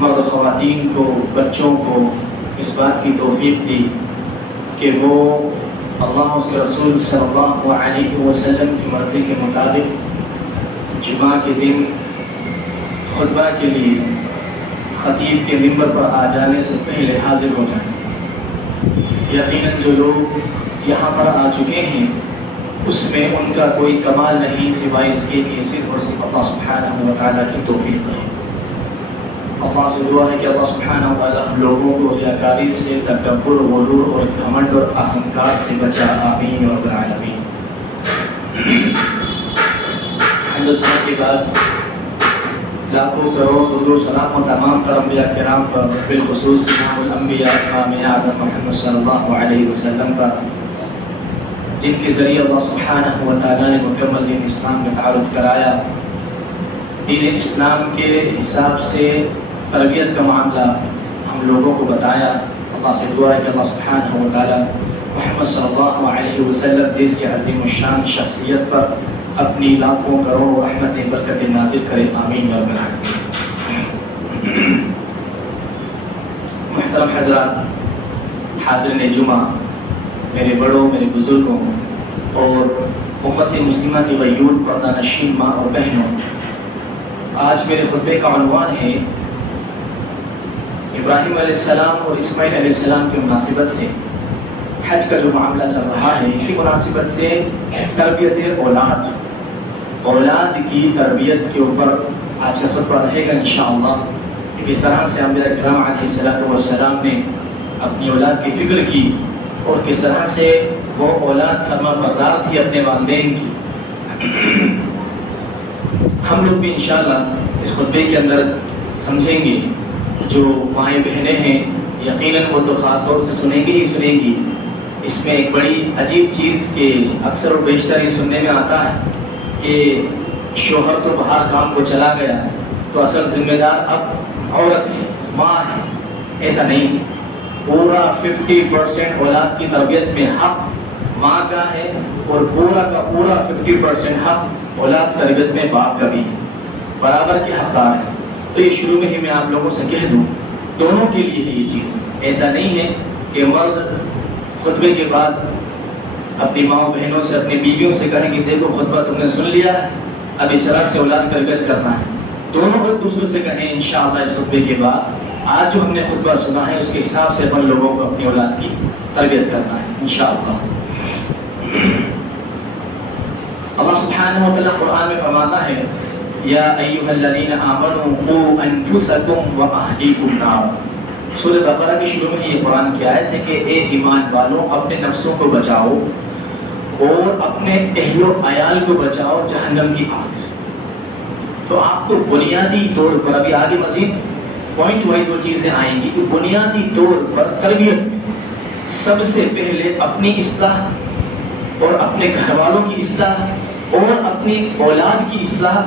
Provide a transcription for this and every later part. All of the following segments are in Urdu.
مرد و خواتین کو، بچوں کو اس بات کی توفیق دی کہ وہ اللہ اس کے رسول صلی اللہ علیہ وسلم کی مرضی کے مطابق جمعہ کے دن خطبہ کے لیے خطیب کے منبر پر آ جانے سے پہلے حاضر ہو جائیں۔ یقیناً جو لوگ یہاں پر آ چکے ہیں اس میں ان کا کوئی کمال نہیں سوائے اس کے کہ صرف اور صرف اللہ سبحانہ و تعالیٰ کی توفیق ہے۔ اللہ سے دعا ہے کہ اللہ سبحانہ و تعالیٰ ہم لوگوں کو ریاکاری سے، تکبر، غرور اور گھمنڈ اور اہنکار سے بچا، آمین یا رب العالمین۔ حمد و ثنا کے بعد لاکھوں کروڑ درود و سلام و تمام تر انبیاء کرام پر، بالخصوص امام الانبیاء امام اعظم محمد صلی اللہ علیہ وسلم پر، جن کے ذریعے اللہ سبحانہ و تعالیٰ نے مکمل دین اسلام کا تعارف کرایا، دین اسلام کے حساب سے تربیت کا معاملہ ہم لوگوں کو بتایا۔ اللہ سے دعا ہے کہ اللہ سبحانہ و تعالیٰ محمد صلی اللہ علیہ وسلم جیسی عظیم الشان شخصیت پر اپنی لاکھوں کروڑوں رحمتیں برکتیں نازل کرے، آمین یا رب العالمین۔ محترم حضرات، حاضرین جمعہ، میرے بڑوں، میرے بزرگوں اور امت مسلمہ کی غیور پردہ نشین ماں اور بہنوں، آج میرے خطبے کا عنوان ہے ابراہیم علیہ السلام اور اسماعیل علیہ السلام کی مناسبت سے حج کا جو معاملہ چل رہا ہے، اسی مناسبت سے تربیت اولاد کی تربیت کے اوپر آج کا خطبہ رہے گا انشاءاللہ، کہ کس طرح سے انبیاء کرام علیہ السلام نے اپنی اولاد کی فکر کی اور کس طرح سے وہ اولاد فرما بردار تھی اپنے والدین کی۔ ہم لوگ بھی انشاءاللہ اس خطبے کے اندر سمجھیں گے، جو مائیں بہنیں ہیں یقیناً وہ تو خاص طور سے سنیں گی۔ اس میں ایک بڑی عجیب چیز کہ اکثر و بیشتر یہ سننے میں آتا ہے کہ شوہر تو باہر کام کو چلا گیا تو اصل ذمہ دار اب عورت ہے، ماں ہے۔ ایسا نہیں، پورا 50% اولاد کی تربیت میں حق ماں کا ہے اور پورا کا پورا 50% حق اولاد تربیت میں باپ کا بھی برابر کے حقدار ہے۔ تو یہ شروع میں ہی میں آپ لوگوں سے کہہ دوں، دونوں کے لیے ہے یہ چیز۔ ایسا نہیں ہے کہ مرد خطبے کے بعد اپنی ماں بہنوں سے، اپنی بیویوں سے کہیں کہ دیکھو خطبہ تم نے سن لیا ہے، اب اس طرح سے اولاد تربیت کرنا ہے۔ دونوں ایک دوسرے سے کہیں انشاءاللہ اس خطبے کے بعد آج جو ہم نے خطبہ سنا ہے اس کے حساب سے اپن لوگوں کو اپنی اولاد کی تربیت کرنا ہے انشاءاللہ۔ اللہ سبحانہ و تعالیٰ قرآن میں فرماتا ہے یا ایھا الذین آمنوا قوا انفسکم واہلیکم نارا۔ سورہ بقرہ کے شروع میں یہ قرآن کی آیت ہے کہ اے ایمان والوں، اپنے نفسوں کو بچاؤ اور اپنے اہل و عیال کو بچاؤ جہنم کی آگ سے۔ تو آپ کو بنیادی طور پر، ابھی آگے مزید پوائنٹ وائز وہ چیزیں آئیں گی، کہ بنیادی طور پر تربیت میں سب سے پہلے اپنی اصلاح اور اپنے گھر والوں کی اصلاح اور اپنی اولاد کی اصلاح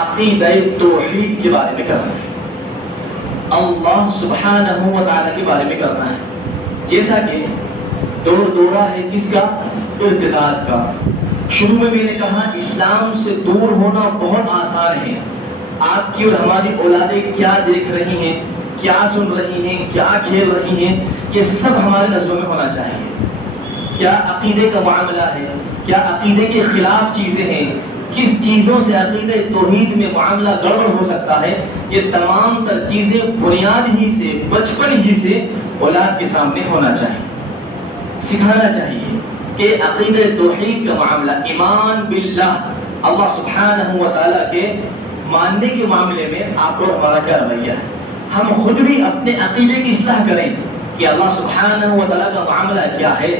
عقیدہ توحید کے بارے میں کرنا ہے، اللہ سبحانہ و تعالیٰ کے بارے میں کرنا ہے۔ جیسا کہ دورہ ہے کس کا؟ ارتداد کا۔ شروع میں نے کہا اسلام سے دور ہونا بہت آسان ہے۔ آپ کی اور ہماری اولادیں کیا دیکھ رہی ہیں، کیا سن رہی ہیں، کیا کھیل رہی ہیں، یہ سب ہمارے نظروں میں ہونا چاہیے۔ کیا عقیدے کا معاملہ ہے، کیا عقیدے کے خلاف چیزیں ہیں، کس چیزوں سے عقیدہ توحید میں معاملہ گڑبڑ ہو سکتا ہے، یہ تمام تر چیزیں بنیاد ہی سے، بچپن ہی سے اولاد کے سامنے ہونا چاہیے، سکھانا چاہیے کہ عقیدہ توحید کا معاملہ، ایمان باللہ، اللہ سبحانہ و تعالیٰ کے ماننے کے معاملے میں آپ کو ہمارا کیا رویہ ہے۔ ہم خود بھی اپنے عقیدے کی اصلاح کریں کہ اللہ سبحانہ و تعالیٰ کا معاملہ کیا ہے،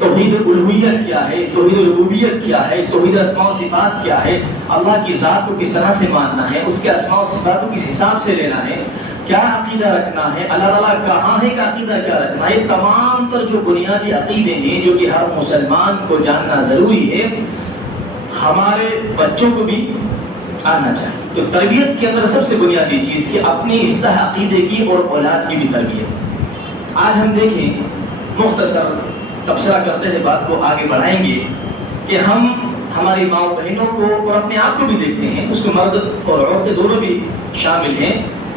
توحید الوہیت کیا ہے، توحید ربوبیت کیا ہے، توحید اسماء و صفات کیا ہے، اللہ کی ذات کو کس طرح سے ماننا ہے، اس کے اسماء و صفات کو کس حساب سے لینا ہے، کیا عقیدہ رکھنا ہے، اللہ تعالیٰ کہاں ہے کا عقیدہ کیا رکھنا ہے۔ یہ تمام تر جو بنیادی عقیدے ہیں جو کہ ہر مسلمان کو جاننا ضروری ہے، ہمارے بچوں کو بھی آنا چاہیے۔ تو تربیت کے اندر سب سے بنیادی چیز کہ اپنی اصلاح عقیدے کی اور اولاد کی بھی تربیت۔ آج ہم دیکھیں، مختصر تبصرہ کرتے ہیں، بات کو آگے بڑھائیں گے کہ ہم ہماری ماں بہنوں کو اور اپنے آپ کو بھی دیکھتے ہیں، اس میں مرد اور عورتیں دونوں بھی شامل ہیں،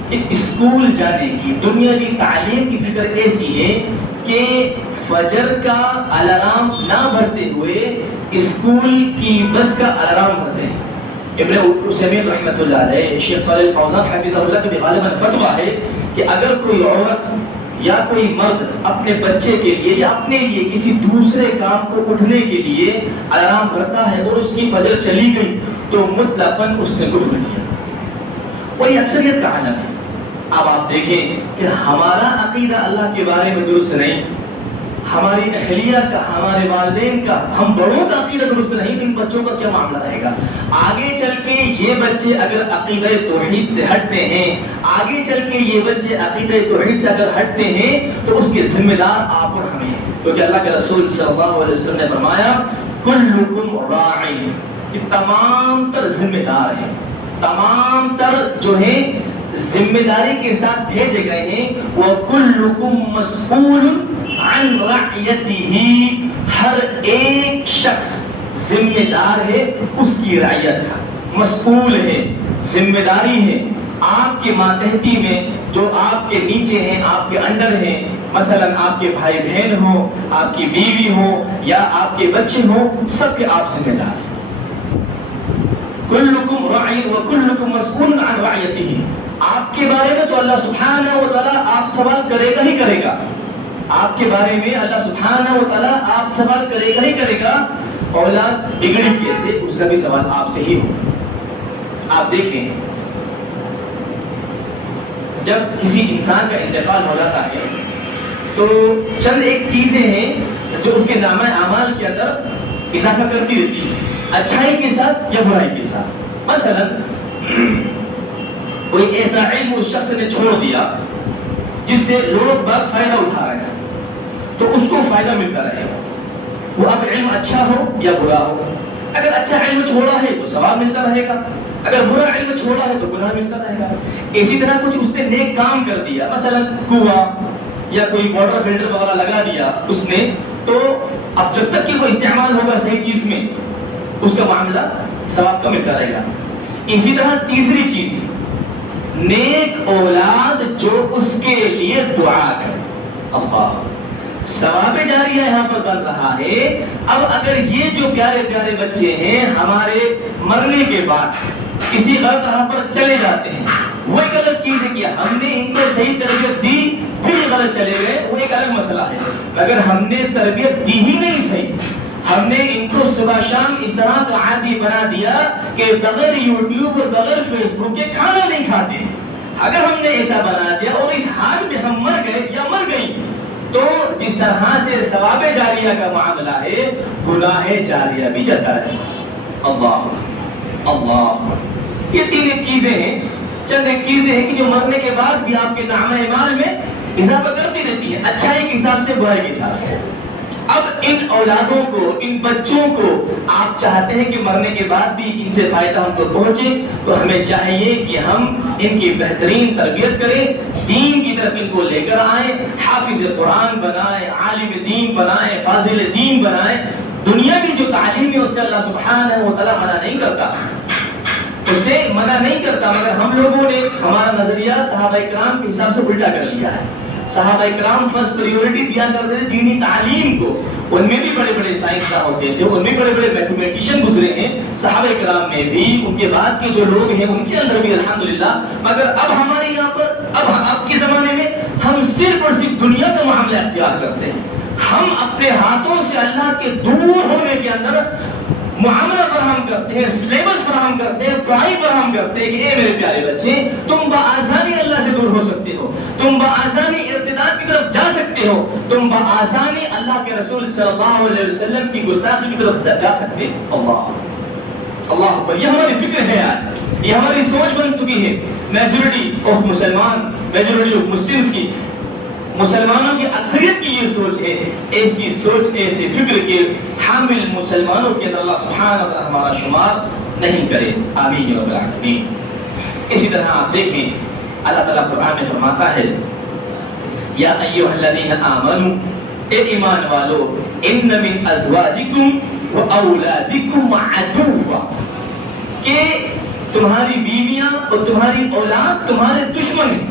کہ اسکول جانے کی دنیاوی تعلیم کی فکر ایسی ہے کہ فجر کا الارم نہ بھرتے ہوئے اسکول کی بس کا الارم بھرتے ہیں. ابن عثیمین رحمۃ اللہ علیہ، شیخ صالح الفوزان حفظہ اللہ کے غالباً فتویٰ ہے کہ اگر کوئی عورت یا کوئی مرد اپنے بچے کے لیے یا اپنے لیے کسی دوسرے کام کو اٹھنے کے لیے الارم بھرتا ہے اور اس کی فجر چلی گئی تو مطلقاً اس نے کفر کیا. وہی اکثریت کا عالم ہے. اب آپ دیکھیں کہ ہمارا عقیدہ اللہ کے بارے میں درست نہیں، ہماری اہلیہ کا، ہمارے والدین کا، ہم بڑوں کا عقیدہ درست نہیں، تو ان بچوں کا کیا معاملہ رہے گا؟ آگے چل کے یہ بچے اگر عقیدہ توحید سے ہٹتے ہیں، آگے چل کے یہ بچے عقیدہ توحید سے اگر ہٹتے ہیں تو اس کے ذمہ دار آپ اور ہمیں ہیں. کیونکہ اللہ کے رسول صلی اللہ علیہ وسلم نے فرمایا کلکم راع، کہ تمام تر ذمہ دار ہیں، تمام تر جو ہیں ذمہ داری کے ساتھ بھیجے گئے ہیں. وَكُلُّكُمْ مَسْئُولٌ عَنْ رَعْيَتِهِ، ہر ایک شخص ذمہ دار ہے اس کی رعیت کا، مسئول ہے، ذمہ داری ہے. آپ کے ماتحتی میں جو آپ کے نیچے ہیں، آپ کے انڈر ہیں، مثلا آپ کے بھائی بہن ہوں، آپ کی بیوی ہو یا آپ کے بچے ہوں، سب کے آپ ذمہ دار ہیں. کلکم راع وکلکم مسئول عن رعیتہ، آپ کے بارے میں تو اللہ سبحانہ و تعالیٰ آپ سوال کرے گا ہی کرے گا. آپ کے بارے میں اللہ سبحانہ و تعالیٰ آپ سوال کرے گا ہی کرے گا. اولاد بگڑی کیسے، اس کا بھی سوال آپ سے ہی ہوگا. آپ دیکھیں جب کسی انسان کا انتقال ہو جاتا ہے تو چند ایک چیزیں ہیں جو اس کے نامہ اعمال کے اندر اضافہ کرتی رہتی ہے، اچھائی کے ساتھ یا برائی کے ساتھ. مثلا کوئی ایسا علم اس شخص نے چھوڑ دیا جس سے لوگ بہت فائدہ اٹھا رہے ہیں تو اس کو فائدہ ملتا رہے گا. وہ اب علم اچھا ہو یا برا ہو، اگر اچھا علم چھوڑا ہے تو ثواب ملتا رہے گا، اگر برا علم چھوڑا ہے تو گناہ ملتا رہے گا. اسی طرح کچھ اس نے نیک کام کر دیا، مثلا کنواں یا کوئی واٹر فلٹر وغیرہ لگا دیا اس نے، تو اب جب تک کہ وہ استعمال ہوگا صحیح چیز میں اس کا معاملہ ثواب کا ملتا رہے گا. اسی طرح تیسری چیز، نیک اولاد جو اس کے لیے دعا کرے. اللہ، ثواب جاریہ یہاں پر بن رہا ہے. اب اگر یہ جو پیارے پیارے بچے ہیں ہمارے مرنے کے بعد کسی غلط راہ پر چلے جاتے ہیں، وہ ایک الگ چیز ہے کہ ہم نے ان کو صحیح تربیت دی پھر یہ غلط چلے گئے، وہ ایک الگ مسئلہ ہے. اگر ہم نے تربیت دی ہی نہیں صحیح، ہم نے ان کو صبح شام اس طرح کا عادی بنا دیا کہ بغیر یوٹیوب اور بغیر فیس بک کے کھانا نہیں کھاتے، اگر ہم نے ایسا بنا دیا اور اس حال میں ہم مر گئے یا مر گئی تو جس طرح سے ثواب جاریہ کا معاملہ ہے، گناہ جاریہ بھی جاتا ہے. اللہ اللہ، یہ تین ایک چیزیں ہیں، چند ایک چیزیں ہیں کہ جو مرنے کے بعد بھی آپ کے نامہ اعمال میں اضافہ کرتی رہتی ہے، اچھائی کے حساب سے برائی کے حساب سے. اب ان اولادوں کو، ان بچوں کو آپ چاہتے ہیں کہ مرنے کے بعد بھی ان سے فائدہ ہم کو پہنچے، تو ہمیں چاہیے کہ ہم ان کی بہترین تربیت کریں، دین کی طرف ان کو لے کر آئیں، حافظ قرآن بنائیں، عالم دین بنائیں، فاضل دین بنائیں. دنیا کی جو تعلیم ہے اس سے اللہ سبحانہ و تعالیٰ منع نہیں کرتا، اس سے منع نہیں کرتا، مگر ہم لوگوں نے ہمارا نظریہ صحابہ کرام کے حساب سے الٹا کر لیا ہے. صحابہ کرام فرسٹ پریورٹی دیا کرتے تھے دینی تعلیم کو، ان میں بھی بڑے بڑے سائنسداں ہوتے تھے، ان میں بڑے بڑے میتھمیٹیشین گزرے ہیں صحابہ کرام میں بھی، ان کے بعد کے جو لوگ ہیں ان کے اندر بھی الحمدللہ. مگر اب ہمارے یہاں پر اب کے زمانے میں ہم صرف اور صرف دنیا کا معاملہ اختیار کرتے ہیں. ہم اپنے ہاتھوں سے اللہ کے دور ہونے کے اندر معاملہ فراہم کرتے ہیں، سلیبس فراہم کرتے ہیں، پڑھائی فراہم کرتے ہیں کہ اے میرے پیارے بچے، تم بآسانی اللہ سے دور ہو سکتے ہو، تم بآسانی ارتداد کی طرف جا سکتے ہو، تم بآسانی اللہ کے رسول صلی اللہ علیہ وسلم کی گستاخی کی طرف جا سکتے ہو. اللہ اللہ، یہ ہماری فکر ہے، آج یہ ہماری سوچ بن چکی ہے. میجورٹی آف مسلمان، میجورٹی آف مسلمز کی، مسلمانوں کی اکثریت کی یہ سوچ ہے. ایسی سوچ، ایسی فکر کے حامل مسلمانوں کے اندر اللہ سبحانہ وتعالی ہمارا شمار نہیں کرے. آمین یا رب العالمین. اسی طرح آپ دیکھیں اللہ تعالیٰ قرآن میں فرماتا ہے یا ایھا الذین آمنوا، اے ایمان والو، ان من ازواجکم و اولادکم عدوا، کہ تمہاری بیویاں اور تمہاری اولاد تمہارے دشمن ہیں.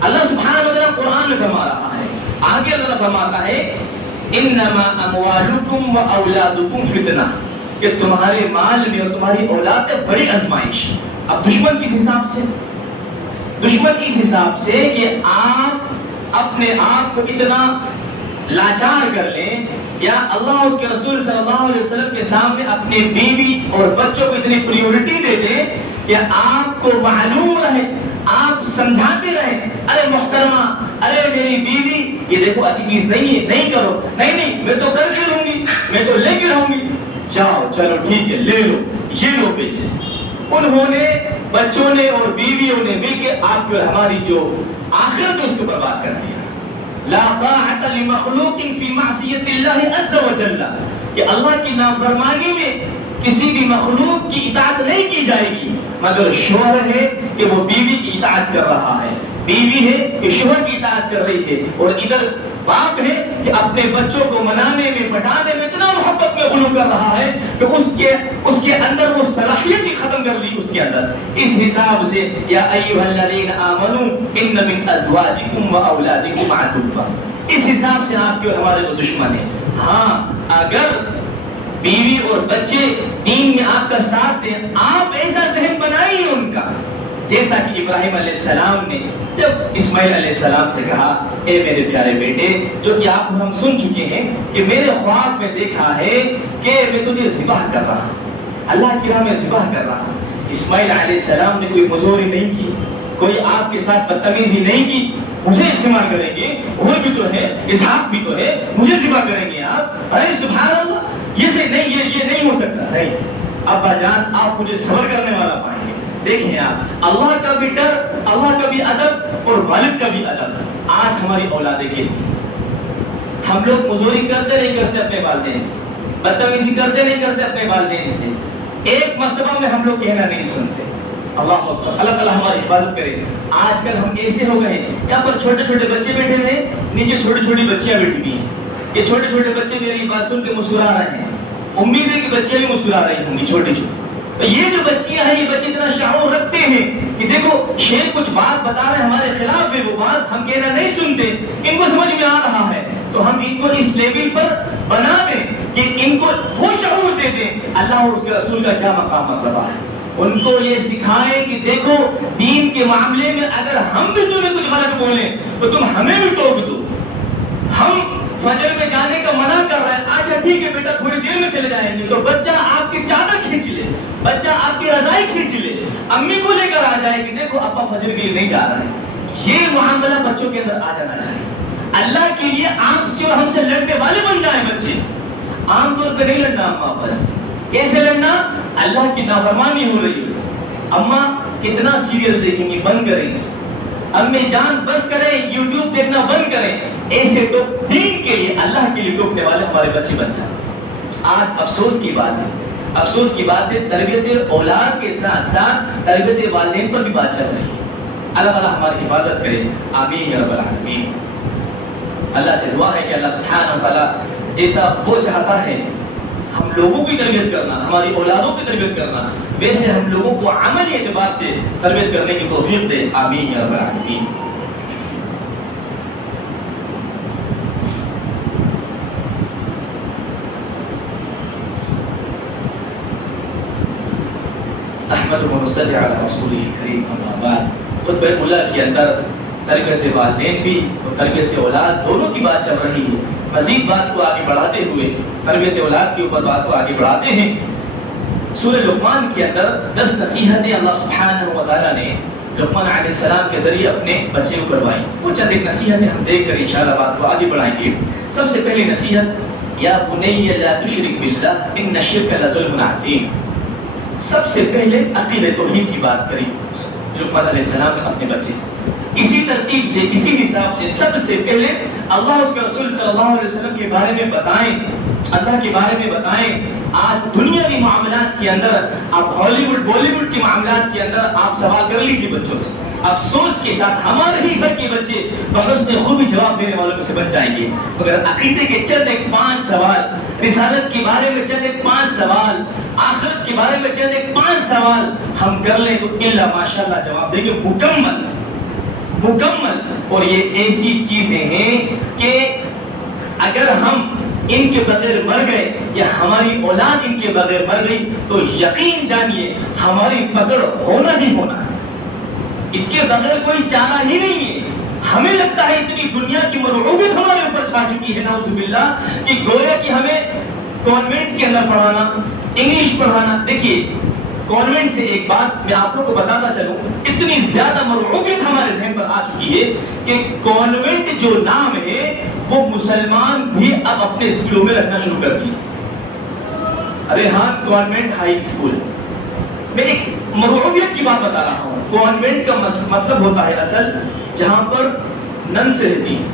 اللہ سبحانہ و تعالیٰ قرآن میں فرما رہا ہے. آگے اللہ فرماتا ہے انما اموالکم و اولادکم فتنہ، کہ تمہارے مال میں اور تمہاری اولاد میں بڑی آزمائش. اب دشمن کس حساب سے؟ دشمن اس حساب سے کہ آپ اپنے آپ کو اتنا لاچار کر لیں یا اللہ اس کے رسول صلی اللہ علیہ وسلم کے سامنے اپنے بیوی اور بچوں کو اتنی پریورٹی دے دیں کہ آپ کو معلوم رہے، آپ سمجھاتے رہے ارے محترمہ، ارے میری بیوی یہ دیکھو اچھی چیز نہیں ہے، نہیں کرو، نہیں میں تو کر کے رہوں گی، میں تو لے کے رہوں گی، جاؤ چلو ٹھیک ہے لے لو، یہ لو پیسے. انہوں نے، بچوں نے اور بیویوں نے مل کے آپ کو ہماری جو آخرت ہے اس کو برباد کر دیا. لا طاعت لمخلوق فی معصیت اللہ عز وجل، کہ اللہ کی نافرمانی میں کسی بھی مخلوق کی اطاعت نہیں کی جائے گی، مگر شوہر ہے کہ وہ بیوی کی اطاعت کر رہا ہے، بیوی ہے کہ شوہر کی اطاعت کر رہی ہے، اور ادھر باپ ہے کہ اپنے بچوں کو منانے میں پٹھانے میں اتنا محبت میں غلو کر رہا ہے کہ اس کے اندر وہ صلاحیت ہی ختم کر لی اس کے اندر. اس حساب سے یا ایھا الذین آمنوا ان من ازواجکم و اولادکم عدوا، اس حساب سے آپ کے اور ہمارے وہ دشمن ہیں. ہاں اگر بیوی اور بچے دین میں آپ کا ساتھ دیں، آپ ایسا ذہن بنائیے ان کا، جیسا کہ ابراہیم علیہ السلام نے جب اسماعیل علیہ السلام سے کہا اے میرے پیارے بیٹے، جو کہ آپ ہم سن چکے ہیں کہ میرے خواب میں دیکھا ہے کہ میں تجھے ذبح کر رہا ہوں، اللہ کی راہ میں ذبح کر رہا ہوں. اسماعیل علیہ السلام نے کوئی مزوری نہیں کی، کوئی آپ کے ساتھ بدتمیزی نہیں کی، مجھے استعمال کریں گے، وہ بھی تو ہے، اسحاق بھی تو ہے، مجھے ذبح کریں گے آپ، ارے سبحان اللہ، یہ نہیں ہو سکتا. نہیں ابا جان، آپ مجھے صبر کرنے والا پائیں گے. دیکھیں آپ، اللہ کا بھی ڈر، اللہ کا بھی ادب اور والد کا بھی ادب. آج ہماری اولادیں کیسی، ہم لوگ مزوری کرتے نہیں کرتے اپنے والدین سے، بدتمیزی کرتے نہیں کرتے اپنے والدین سے، ایک مرتبہ میں ہم لوگ کہنا نہیں سنتے. اللہ اکبر، اللہ تعالیٰ ہماری حفاظت کرے. آج کل ہم ایسے ہو گئے ہیں، یہاں پر چھوٹے چھوٹے بچے بیٹھے ہوئے ہیں، نیچے چھوٹی چھوٹی بچیاں بیٹھی ہوئی ہیں. یہ چھوٹے چھوٹے بچے میری بات سن کے مسکرا رہے ہیں، امید ہے کہ بچیاں بھی مسکرا رہی ہوں گی چھوٹی چھوٹی. یہ جو بچیاں ہیں، یہ بچے اتنا شعور رکھتے ہیں کہ دیکھو شیخ کچھ بات بتا رہے ہیں ہمارے خلاف ہے، وہ بات ہم کہنا نہیں سنتے، ان کو سمجھ میں آ رہا ہے تو ہم ان کو اس لیول پر بنا دیں کہ ان کو وہ شعور دے دیں اللہ اور اس کے رسول کا کیا مقام مرتبہ ہے. ان کو یہ سکھائیں کہ دیکھو دین کے معاملے میں اگر ہم بھی تمہیں کچھ غلط بولیں تو تم ہمیں بھی ٹوک دو. ہم فجر میں جانے کا منع کر رہا ہے، اچھا ٹھیک ہے بیٹا تھوڑی دیر میں چلے جائیں گے، تو بچہ آپ کی چادر کھینچ لے، بچہ آپ کی رضائی کھینچ لے، امی کو لے کر آ جائے کہ دیکھو ابا فجر کے لیے نہیں جا رہا ہے. یہ معاملہ بچوں کے اندر آ جانا چاہیے. اللہ کے لیے آپ سے اور ہم سے لڑنے والے بن جائیں بچے. عام طور پہ نہیں لڑنا اماں بس، کیسے لڑنا؟ اللہ کی نافرمانی ہو رہی ہے، اماں کتنا سیریل دیکھیں گے، بند کریں اس، امی جان بس کریں، یوٹیوب دیکھنا بند کریں. ایسے تو دین کے لیے اللہ کے لیے ٹوکنے والے ہمارے بچے بن جائیں. آج افسوس کی بات ہے، افسوس کی بات ہے، تربیت اولاد کے ساتھ ساتھ تربیت والدین پر بھی بات چل رہی ہے. اللہ تعالیٰ ہماری حفاظت کرے، آمین یا رب العالمین. اللہ سے دعا ہے کہ اللہ سبحانہ و تعالیٰ جیسا وہ چاہتا ہے ہم لوگوں کی تربیت کرنا، ہماری اولادوں کی تربیت کرنا، ویسے ہم لوگوں کو عملی اعتبار سے تربیت کرنے کی توفیق دے، آمین یا رب العالمین. احمد و صلی علی رسول کریم. اما بعد، خطبہ اللہ کے اندر تربیت والدین بھی اور تربیت اولاد دونوں کی بات چل رہی ہے. مزید بات کو آگے بڑھاتے ہوئے تربیت اولاد کے اوپر بات کو آگے بڑھاتے ہیں. سورہ لقمان کے اندر 10 نصیحتیں اللہ سبحانہ و تعالیٰ نے لقمان علیہ السلام کے ذریعے اپنے بچے کو کروائی. وہ چند ایک نصیحتیں ہم دیکھ کر انشاءاللہ بات کو آگے بڑھائیں گے. سب سے پہلی نصیحت، یا بنی لا تشرک باللہ ان الشرک لظلم عظیم. سب سے پہلے عقیدہ توحید کی بات کری لقمان علیہ السلام نے اپنے بچے سے. اسی ترتیب سے، اسی حساب سے سب سے پہلے اللہ اس کے رسول صلی اللہ علیہ وسلم کے بارے میں بتائیں، اللہ کے بارے میں بتائیں. آج دنیاوی معاملات کے اندر، آپ ہالی ووڈ بالی ووڈ کے معاملات کے اندر آپ سوال کر لیجیے بچوں سے، افسوس کے ساتھ ہمارے ہی گھر کے بچے بحسن خوبی جواب دینے والوں میں سے بن جائیں گے، مگر عقیدے کے چند ایک 5 سوال، رسالت کے بارے میں چند ایک 5 سوال، آخرت کے بارے میں چند ایک 5 سوال ہم کر لیں تو اللہ ماشاءاللہ جواب دیں گے مکمل۔ اور یہ ایسی چیزیں ہیں کہ اگر ہم ان کے بغیر مر گئے یا ہماری اولاد ان کے بغیر مر گئی تو یقین جانیے ہماری پکڑ ہونا ہی ہونا ہے، اس کے بغیر کوئی چارہ ہی نہیں ہے۔ ہمیں لگتا ہے اتنی دنیا کی مرعوبیت ہمارے اوپر چھا چکی ہے نعوذ باللہ کہ گویا کہ ہمیں کانوینٹ کے اندر پڑھانا، انگلش پڑھانا۔ دیکھیے کانوینٹ سے ایک بات میں آپ لوگوں کو بتاتا چلوں، اتنی زیادہ مرعوبیت ہمارے ذہن پر آ چکی ہے کہ کانوینٹ جو نام ہے وہ مسلمان بھی اب اپنے اسکولوں میں رکھنا شروع کر دیے۔ ریحان کانوینٹ ہائی اسکول، میں ایک مرعوبیت کی بات بتا رہا ہوں۔ کانوینٹ کا مطلب ہوتا ہے اصل جہاں پر ننس رہتی ہیں،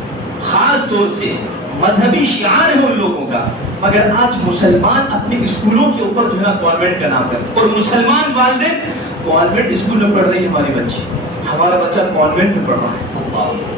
خاص طور سے مذہبی شعار ہے ان لوگوں کا، مگر آج مسلمان اپنے اسکولوں کے اوپر جو ہے نا کانوینٹ کا نام کرتے، اور مسلمان والدین کانوینٹ اسکول میں پڑھ رہی ہے ہماری بچی، ہمارا بچہ کانوینٹ میں پڑھ رہا ہے۔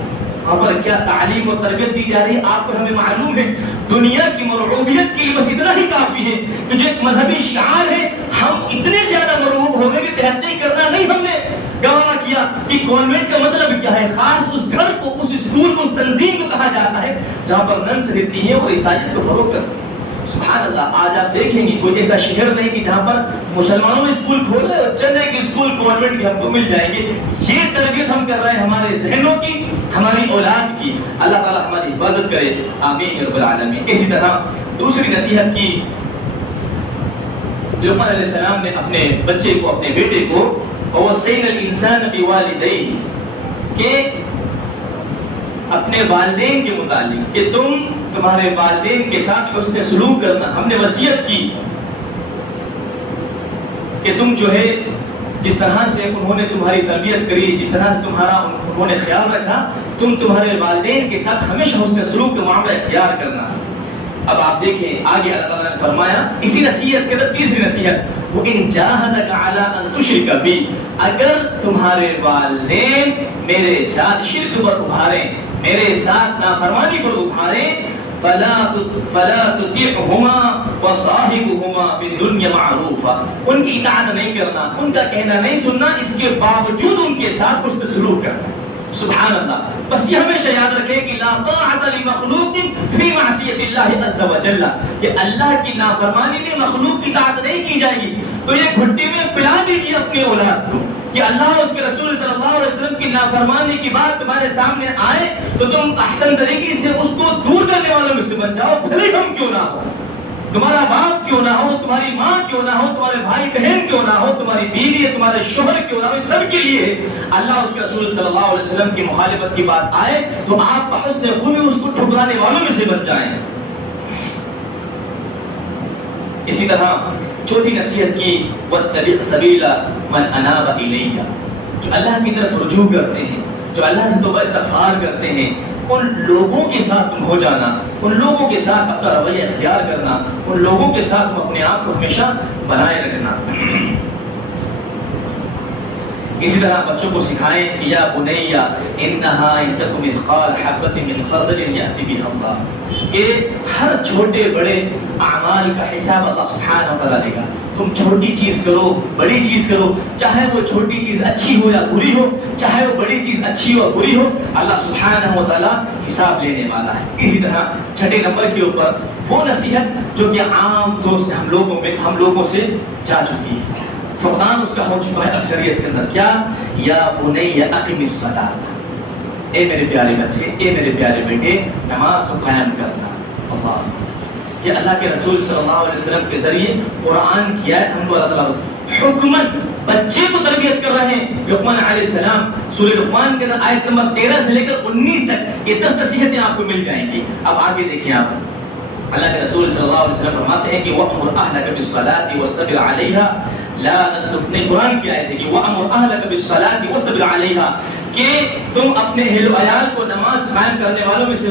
وہاں پر کیا تعلیم و تربیت دی جا رہی ہے آپ کو ہمیں معلوم ہے۔ دنیا کی مرعوبیت کے لیے بس اتنا ہی کافی ہے کہ جو ایک مذہبی شعار ہے، ہم اتنے زیادہ مرعوب ہو گئے کہ تحقیق کرنا نہیں ہم نے گوارا کیا کہ کانوینٹ کا مطلب کیا ہے۔ خاص اس گھر کو، اس اسکول کو، اس تنظیم کو کہا جاتا ہے جہاں پر ننس رہتی ہیں اور عیسائیت کو فروغ کرتی ہیں۔ سبحان اللہ، آج آپ دیکھیں گے کوئی ایسا شہر نہیں کہ جہاں پر مسلمانوں نے اسکول کھولے اور چند ایک اسکول کانوینٹ بھی ہم کو مل جائیں گے۔ یہ تربیت ہم کر رہے ہیں ہمارے ذہنوں کی، ہماری اولاد کی۔ اللہ تعالیٰ ہماری حفاظت کرے، آمین رب العالمین۔ اسی طرح دوسری نصیحت کی لقمان علیہ السلام نے اپنے بچے کو، اپنے بیٹے کو، وَوَصَّيْنَا الْإِنسَانَ بِوَالِدَيْهِ، کہ اپنے والدین کے متعلق کہ تمہارے والدین کے ساتھ حسن سلوک کرنا۔ ہم نے وصیت کی کہ تم جو ہے جس طرح سے انہوں نے تمہاری تربیت کری، جس طرح سے انہوں نے خیال رکھا، تمہارے والدین کے ساتھ ہمیشہ حسن سلوک کا معاملہ اختیار کرنا۔ اب آپ دیکھیں آگے اللہ تعالیٰ نے فرمایا اسی نصیحت کے اندر تیسری نصیحت، وَإِن جَاهَدَكَ عَلَىٰ أَن تُشْرِكَ بِي، اگر تمہارے والدین میرے ساتھ شرک پر ابھاریں، میرے ساتھ نافرمانی پر ابھاریں، فَلَا تُطِعْهُمَا وَصَاحِبْهُمَا فِي الدُّنْيَا مَعْرُوفًا، ان کی اطاعت نہیں کرنا، ان کا کہنا نہیں سننا، اس کے باوجود ان کے ساتھ حسن سلوک کرنا۔ سبحان اللہ، بس یہ ہمیشہ یاد رکھیں کہ لا طاعت لمخلوق فی معصیت اللہ عز وجل، کہ اللہ کی نافرمانی میں مخلوق کی اطاعت نہیں کی جائے گی۔ تو یہ گھٹی میں پلا دیجیے اپنے اولاد کو کہ اللہ اور اس کے رسول صلی اللہ علیہ وسلم کی نافرمانی کی بات تمہارے سامنے آئے تو تم احسن طریقے سے اس کو دور کرنے والوں میں سے بن جاؤ، بھلے ہم کیوں نہ ہو، تمہارا باپ کیوں نہ ہو، تمہاری ماں کیوں نہ ہو، تمہارے بھائی بہن کیوں نہ ہو، تمہاری بیوی، تمہارے شوہر کیوں نہ ہو، سب کے لیے اللہ اس کے رسول صلی اللہ علیہ وسلم کی مخالفت کی بات آئے تو آپ بحسن خوبی اس کو ٹھکرانے والوں میں سے بن جائیں۔ اسی طرح چھوٹی نصیحت کی وَاتَّبِعْ سَبِيلَ مَنْ أَنَابَ إِلَيَّ، جو اللہ کی طرف رجوع کرتے ہیں، جو اللہ سے توبہ استغفار کرتے ہیں، ان لوگوں کے ساتھ تم ہو جانا، ان لوگوں کے ساتھ اپنا رویہ اختیار کرنا، ان لوگوں کے ساتھ تم اپنے آپ کو ہمیشہ بنائے رکھنا۔ اسی طرح بچوں کو سکھائیں کہ یا بنیا انہا ان تک مثقال حبۃ من خردل یأتی بها اللہ، کہ ہر چھوٹے بڑے اعمال کا حساب اللہ سبحانہ و تعالیٰ دے گا۔ تم چھوٹی چیز کرو، بڑی چیز کرو، چاہے وہ چھوٹی چیز اچھی ہو یا بری ہو، چاہے وہ بڑی چیز اچھی ہو یا بری ہو، اللہ سبحانہ و تعالیٰ حساب لینے والا ہے۔ اسی طرح چھٹے نمبر کے اوپر وہ نصیحت جو کہ عام طور سے ہم لوگوں سے جا چکی ہے، فقدان اس کا ہو چکا ہے اکثریت کے اندر، کیا؟ یا بنی اقم الصلاۃ، اے میرے پیارے بچے، اے میرے پیارے بیٹے، نماز کو قائم کرنا۔ اللہ، یہ اللہ کے رسول صلی اللہ علیہ وسلم کے ذریعے قرآن کی آیت ہم کو اللہ تعالیٰ حکمت بچے کو تربیت کر رہے ہیں۔ لقمان علیہ السلام سورہ لقمان کے اندر آیت نمبر 13 سے لے کر 19 تک یہ 10 نصیحتیں آپ کو مل جائیں گی۔ اب آگے دیکھیں آپ، اللہ کے رسول صلی اللہ علیہ وسلم فرماتے ہیں کہ وَأْمُرْ أَهْلَكَ بِالصَّلَاةِ وَاصْطَبِرْ عَلَيْهَا لا نسلک، قرآن کی آیت ہے کہ وَأْمُرْ أَهْلَكَ بِالصَّلَاةِ وَاصْطَبِرْ عَلَيْهَا، کہ تم اپنے اہل و عیال کو نماز قائم کرنے والوں میں سے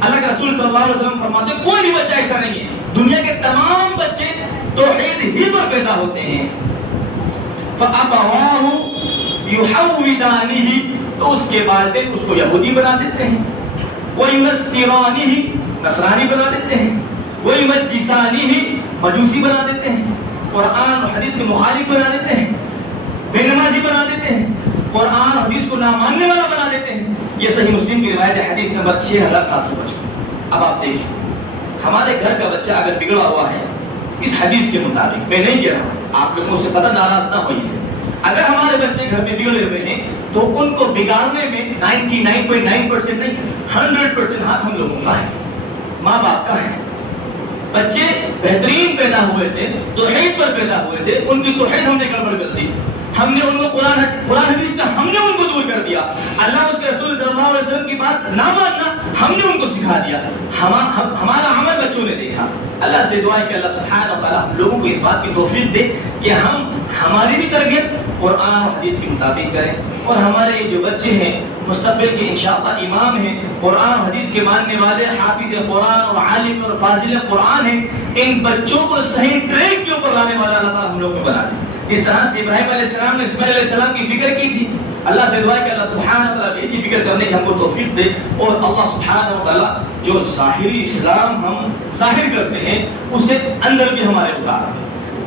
اللہ کے رسول صلی اللہ علیہ وسلم فرماتے ہیں کوئی بھی بچہ ایسا نہیں ہے، دنیا کے تمام بچے توحید ہی پر پیدا ہوتے ہیں. فَأَبَوَاهُ يُحَوِّدَانِهِ، تو اس کے والدین اس کو یہودی بنا دیتے ہیں، وَيُنَصِّرَانِهِ، نصرانی بنا دیتے ہیں، وَيُمَجِّسَانِهِ، مجوسی بنا دیتے ہیں، قرآن اور حدیث کے مخالف بنا دیتے ہیں، بے نمازی بنا دیتے ہیں، قرآن اور حدیث کو نہ ماننے والا بنا دیتے ہیں. یہ صحیح مسلم کی روایت ہے، حدیث نمبر 6755. اب آپ دیکھیں ہمارے گھر کا بچہ اگر بگڑا ہوا ہے اس حدیث کے مطابق، میں نہیں کہہ رہا ہوں، آپ لوگوں سے پتہ ناراض نہ ہوئیے، اگر ہمارے بچے گھر میں بگڑے ہوئے ہیں تو ان کو بگاڑنے میں 99.9% نہیں 100% ہاتھ ہم لوگوں کا ہے، ماں باپ کا ہے. بچے بہترین پیدا ہوئے تھے، توحید پر پیدا ہوئے تھے، ان کی توحید ہم نے گڑبڑ کر دی، ہم نے ان کو قرآن حدیث سے ہم نے ان کو دور کر دیا، اللہ اس کے رسول صلی اللہ علیہ وسلم کی بات نہ ماننا ہم نے ان کو سکھا دیا، ہمارا عمل بچوں نے دیکھا. اللہ سے دعا ہے کہ اللہ سبحانہ و تعالیٰ ہم لوگوں کو اس بات کی توفیق دے کہ ہم ہماری بھی تربیت قرآن اور حدیث کے مطابق کریں، اور ہمارے جو بچے ہیں مستقبل کے انشاءاللہ امام ہیں، قرآن و حدیث کے ماننے والے، حافظ قرآن اور عالم اور فاضل قرآن ہیں، ان بچوں کو صحیح ٹریک کے اوپر لانے والا اللہ تعالیٰ ہم لوگ کو بنا دے. اس طرح سے ابراہیم علیہ السلام نے اسماعیل علیہ السلام کی فکر کی تھی، اللہ سے دعا ہے کہ اللہ سبحانہ و تعالیٰ ایسی فکر کرنے کی ہم کو توفیق دے، اور اللہ سبحانہ و تعالیٰ جو ظاہری اسلام ہم ظاہر کرتے ہیں اسے اندر بھی ہمارے اتارا،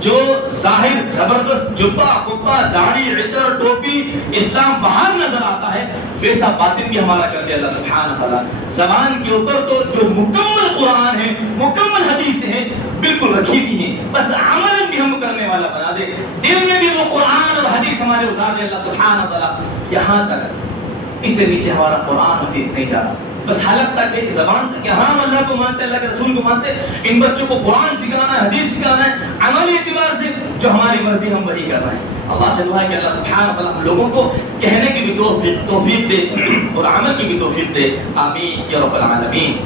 جو ظاہر زبردست جبہ کپا داڑھی عطر ٹوپی اسلام باہر نظر آتا ہے ویسا باطن بھی ہمارا کر دے اللہ سبحانہ تعالیٰ. زبان کے اوپر تو جو مکمل قرآن ہے مکمل حدیث ہے بالکل رکھی بھی ہیں، بس عمل بھی ہم کرنے والا بنا دے، دل میں بھی وہ قرآن اور حدیث ہمارے اتار دے اللہ سبحانہ تعالیٰ. یہاں تک اس سے نیچے ہمارا قرآن حدیث نہیں جا رہا، بس حلق تک ہے، زبان تک کہ ہم اللہ کو مانتے ہیں، اللہ کے رسول کو مانتے ہیں، ان بچوں کو قرآن سکھانا ہے، حدیث سکھانا ہے، عملی اعتبار سے جو ہماری مرضی ہم وہی کر رہے ہیں. اللہ سے دعا ہے کہ اللہ سبحانہ وتعالی ہم لوگوں کو کہنے کی بھی توفیق دے اور عمل کی بھی توفیق دے. آمین یا رب العالمین.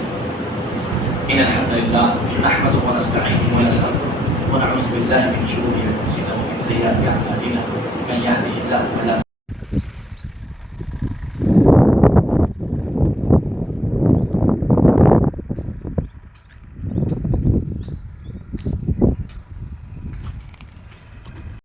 ان الحمد للہ نحمده ونستعینه ونستغفره ونعوذ باللہ من شرور انفسنا ومن سیئات اعمالنا من يهده الله فلا